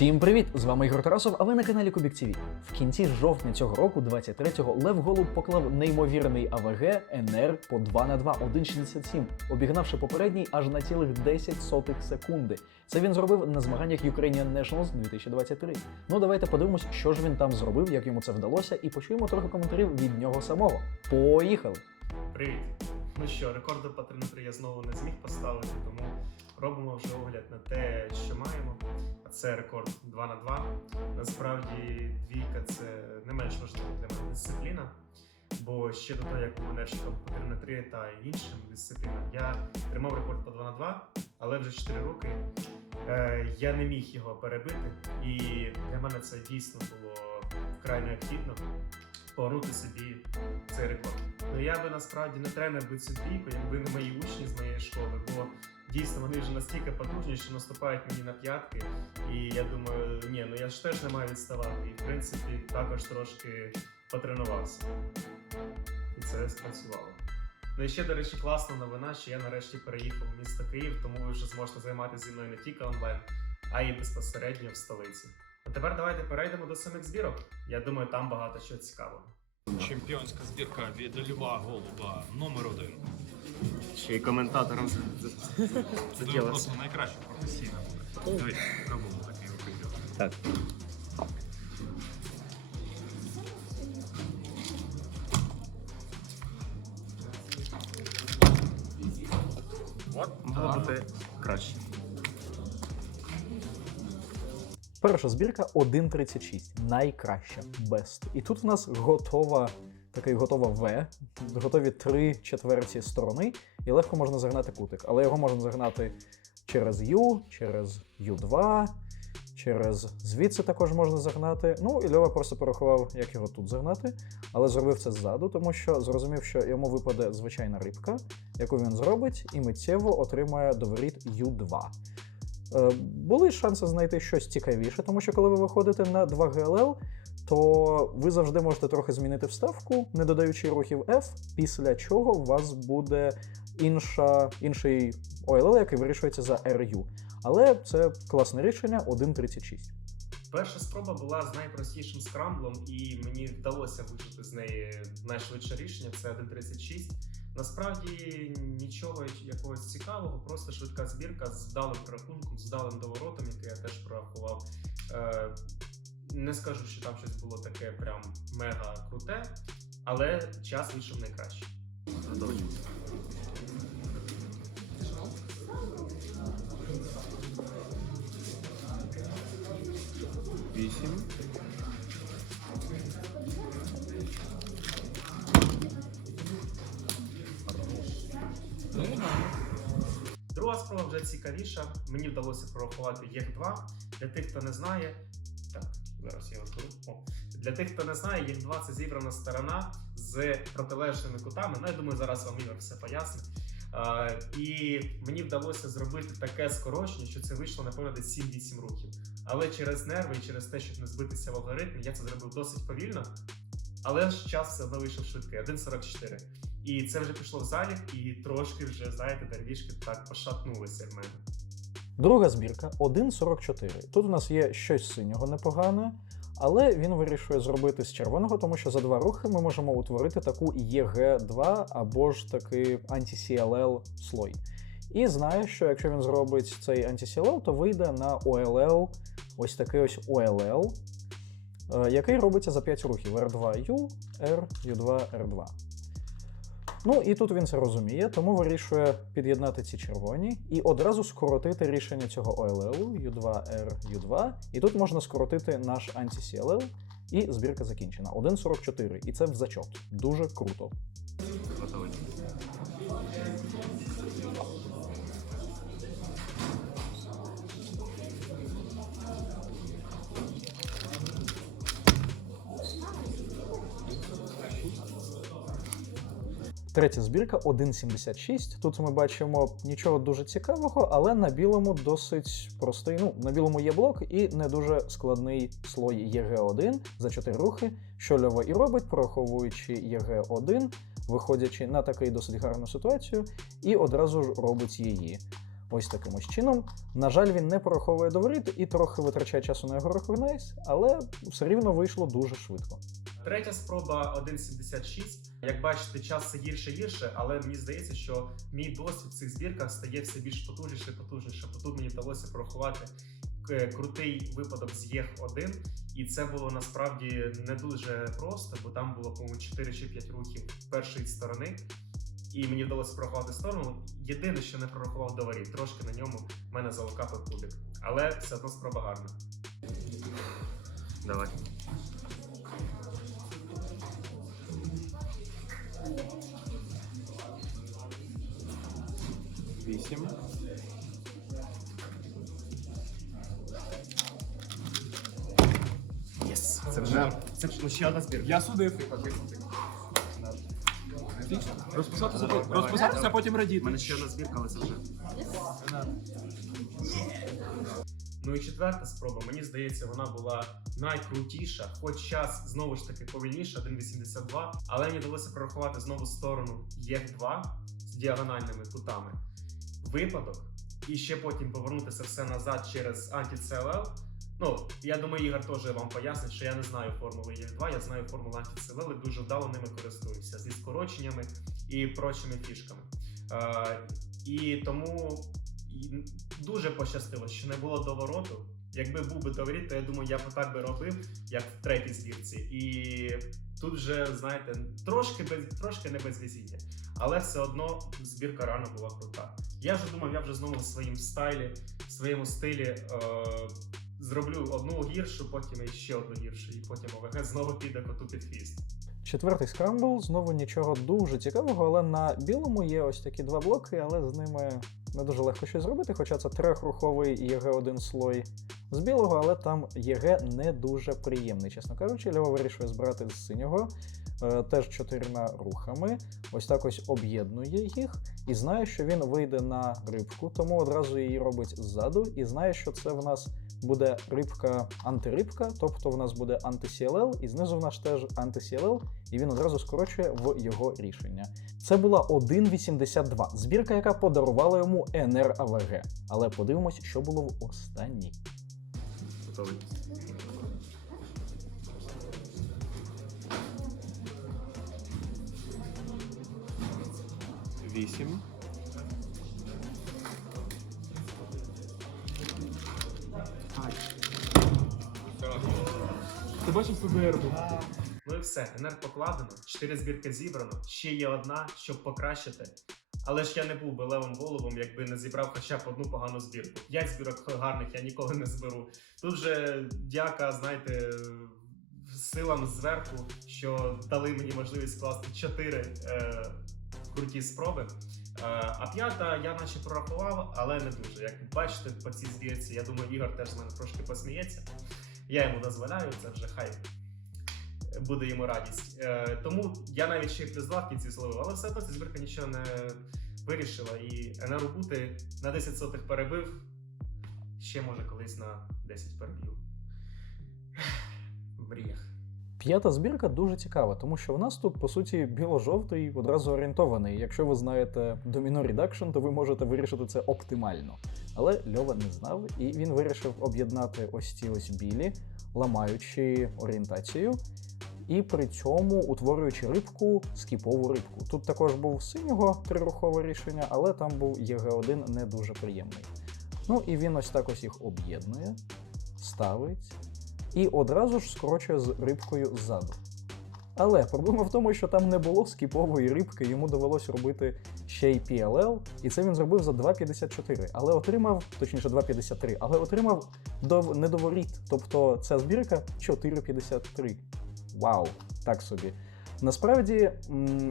Всім привіт! З вами Ігор Тарасов, а ви на каналі Кубік ТВ. В кінці жовтня цього року, 23-го, Лев Голуб поклав неймовірний АВГ НР по 2 на 2 1.67, обігнавши попередній аж на цілих 10 сотих секунди. Це він зробив на змаганнях Ukrainian Nationals 2023. Ну давайте подивимось, що ж він там зробив, як йому це вдалося, і почуємо трохи коментарів від нього самого. Поїхали! Привіт! Ну що, рекорду по 3 на 3 я знову не зміг поставити, тому робимо вже огляд на те, що маємо. А це рекорд 2 на 2. Насправді двійка це не менш важлива для мене дисципліна. Бо ще до того, як був менеджером по 3 на 3 та іншим дисциплінам, я тримав рекорд по 2 на 2, але вже 4 роки е, я не міг його перебити. І для мене це дійсно було вкрай необхідно повернути собі цей рекорд. Ну я би насправді не тренер би цю двійку, якби не мої учні з моєї школи, дійсно вони вже настільки потужні, що наступають мені на п'ятки. І я думаю, ні, ну я ж теж не маю відставати. І в принципі також трошки потренувався. І це спрацювало. Ну і ще, до речі, класна новина, що я нарешті переїхав у місто Київ, тому ви вже зможете займатися зі мною не тільки онлайн, а й безпосередньо в столиці. А тепер давайте перейдемо до самих збірок. Я думаю, там багато чого цікавого. Чемпіонська збірка від Льва Голуба номер один. Ще й коментатором Це дуже просто найкраще професійна буде. Дивіться, робимо такий випадок. Так. Могло бути краще. Перша збірка 1.36, найкраща, best. І тут в нас готова, такий готова В, готові три четверті сторони, і легко можна загнати кутик. Але його можна загнати через U, через U2, через звідси також можна загнати. Ну і Льова просто порахував, як його тут загнати, але зробив це ззаду, тому що зрозумів, що йому випаде звичайна рибка, яку він зробить, і миттєво отримає до воріт U2. Е, Були шанси знайти щось цікавіше, тому що коли ви виходите на 2 GLL, то ви завжди можете трохи змінити вставку, не додаючи рухів F, після чого у вас буде інша, інший OLL, який вирішується за RU. Але це класне рішення 1.36. Перша спроба була з найпростішим скрамблом, і мені вдалося вижити з неї найшвидше рішення це 1.36. Насправді нічого якогось цікавого, просто швидка збірка з вдалим рахунком, з вдалим доворотом, який я теж прорахував. Не скажу, що там щось було таке прям мега круте, але час вийшов найкраще. Вісім. Друга спроба вже цікавіша. Мені вдалося прорахувати єх 2 Для тих, хто не знає, зараз я його зберу. О. Для тих, хто не знає, єх 2 це зібрана сторона з протилежними кутами. Ну, я думаю, зараз вам Ігор все пояснить. Е, і мені вдалося зробити таке скорочення, що це вийшло, напевно, десь 7-8 рухів. Але через нерви і через те, щоб не збитися в алгоритм, я це зробив досить повільно. Але ж час все одно вийшов швидкий 1.44. І це вже пішло в залік, і трошки вже, знаєте, дервішки так пошатнулися в мене. Друга збірка 1.44. Тут у нас є щось синього непогане, але він вирішує зробити з червоного, тому що за два рухи ми можемо утворити таку EG2 або ж таки анті-CLL слой. І знає, що якщо він зробить цей анті-CLL, то вийде на OLL ось такий ось OLL, е, який робиться за 5 рухів R2U, R, U2, R2. Ну і тут він це розуміє, тому вирішує під'єднати ці червоні і одразу скоротити рішення цього OLL U2R U2. І тут можна скоротити наш анті-CLL, і збірка закінчена. 1.44. І це в зачот. Дуже круто. Третя збірка 1.76. Тут ми бачимо нічого дуже цікавого, але на білому досить простий. Ну, на білому є блок і не дуже складний слой ЄГ1 за 4 рухи, що Льова і робить, прораховуючи ЄГ1, виходячи на такий досить гарну ситуацію, і одразу ж робить її. ось таким ось чином. На жаль, він не пораховує доворіт і трохи витрачає часу на його recognize, але все рівно вийшло дуже швидко. Третя спроба 1.76. Як бачите, час все гірше гірше, але мені здається, що мій досвід в цих збірках стає все більш потужніше потужніше. Бо тут мені вдалося порахувати крутий випадок з ЄХ 1 і це було насправді не дуже просто, бо там було, по-моєму, 4 чи 5 рухів першої сторони. І мені вдалося порахувати сторону. Єдине, що не прорахував до воріт, трошки на ньому в мене залокапив кубик. Але все одно спроба гарна. Давай. Вісім. Єс! Це вже це вже ще одна збірка. Я судив. Розписатися, потім- розписатися, потім У радіти. мене ще одна збірка, але це вже. Ну і четверта спроба, мені здається, вона була найкрутіша, хоч час знову ж таки повільніше, 1.82, але мені вдалося прорахувати знову сторону ЄХ2 з діагональними кутами. Випадок, і ще потім повернутися все назад через анті-CLL. Ну, я думаю, Ігор теж вам пояснить, що я не знаю формули ЄХ2, я знаю формулу і дуже вдало ними користуюся зі скороченнями і прочими фішками. Е, і тому дуже пощастило, що не було довороту. Якби був би доворіт, то я думаю, я б так би робив, як в третій збірці. І тут вже, знаєте, трошки без трошки не без везіння. Але все одно збірка рано була крута. Я вже думав, я вже знову в своїм стайлі, в своєму стилі е, зроблю одну гіршу, потім ще одну гіршу, і потім ОВГ знову піде коту під хвіст. Четвертий скрамбл, знову нічого дуже цікавого, але на білому є ось такі два блоки, але з ними не дуже легко щось зробити, хоча це трьохруховий ЄГ1 слой з білого, але там ЄГ не дуже приємний, чесно кажучи. Льова вирішує збирати з синього, е, теж чотирма рухами. Ось так ось об'єднує їх і знає, що він вийде на рибку, тому одразу її робить ззаду, і знає, що це в нас буде рибка антирибка, тобто в нас буде анти-CLL, і знизу в нас теж анти-CLL, і він одразу скорочує в його рішення. Це була 1.82, збірка, яка подарувала йому НР АВГ. Але подивимось, що було в останній. Готовий. Вісім. Ти бачив ФБР був? Ну і все, НР покладено, 4 збірки зібрано, ще є одна, щоб покращити. Але ж я не був би левим головом, якби не зібрав хоча б одну погану збірку. П'ять збірок гарних я ніколи не зберу. Тут же дяка, знаєте, силам зверху, що дали мені можливість скласти чотири е, круті спроби. Е, а п'ята я наче прорахував, але не дуже. Як бачите, по цій збірці, я думаю, Ігор теж з мене трошки посміється. Я йому дозволяю, це вже хай буде йому радість. Е, тому я навіть ще й плюс два в кінці зловив, але все одно ця збірка нічого не вирішила. І енергобути на 10 сотих перебив. Ще може колись на 10 переб'ю. В мріях. П'ята збірка дуже цікава, тому що в нас тут, по суті, біло-жовтий одразу орієнтований. Якщо ви знаєте Domino Reduction, то ви можете вирішити це оптимально. Але Льова не знав, і він вирішив об'єднати ось ці ось білі, ламаючи орієнтацію, і при цьому утворюючи рибку, скіпову рибку. Тут також був синього трирухове рішення, але там був ЄГ1 не дуже приємний. Ну і він ось так ось їх об'єднує, ставить і одразу ж скорочує з рибкою ззаду. Але проблема в тому, що там не було скіпової рибки, йому довелось робити ще й PLL, і це він зробив за 2,54, але отримав, точніше 2,53, але отримав дов, недоворіт. Тобто ця збірка 4,53. Вау, так собі. Насправді,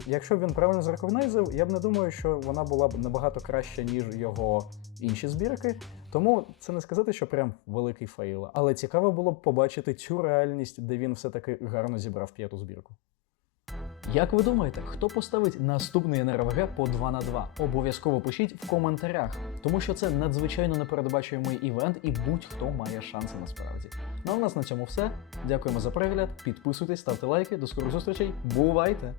якщо б він правильно зарекогнайзив, я б не думаю, що вона була б набагато краща, ніж його інші збірки. Тому це не сказати, що прям великий фейл. Але цікаво було б побачити цю реальність, де він все-таки гарно зібрав п'яту збірку. Як ви думаєте, хто поставить наступний НРВГ по 2 на 2? Обов'язково пишіть в коментарях, тому що це надзвичайно непередбачуємий івент, і будь-хто має шанси насправді. Ну а в нас на цьому все. Дякуємо за перегляд. Підписуйтесь, ставте лайки. До скорих зустрічей. Бувайте!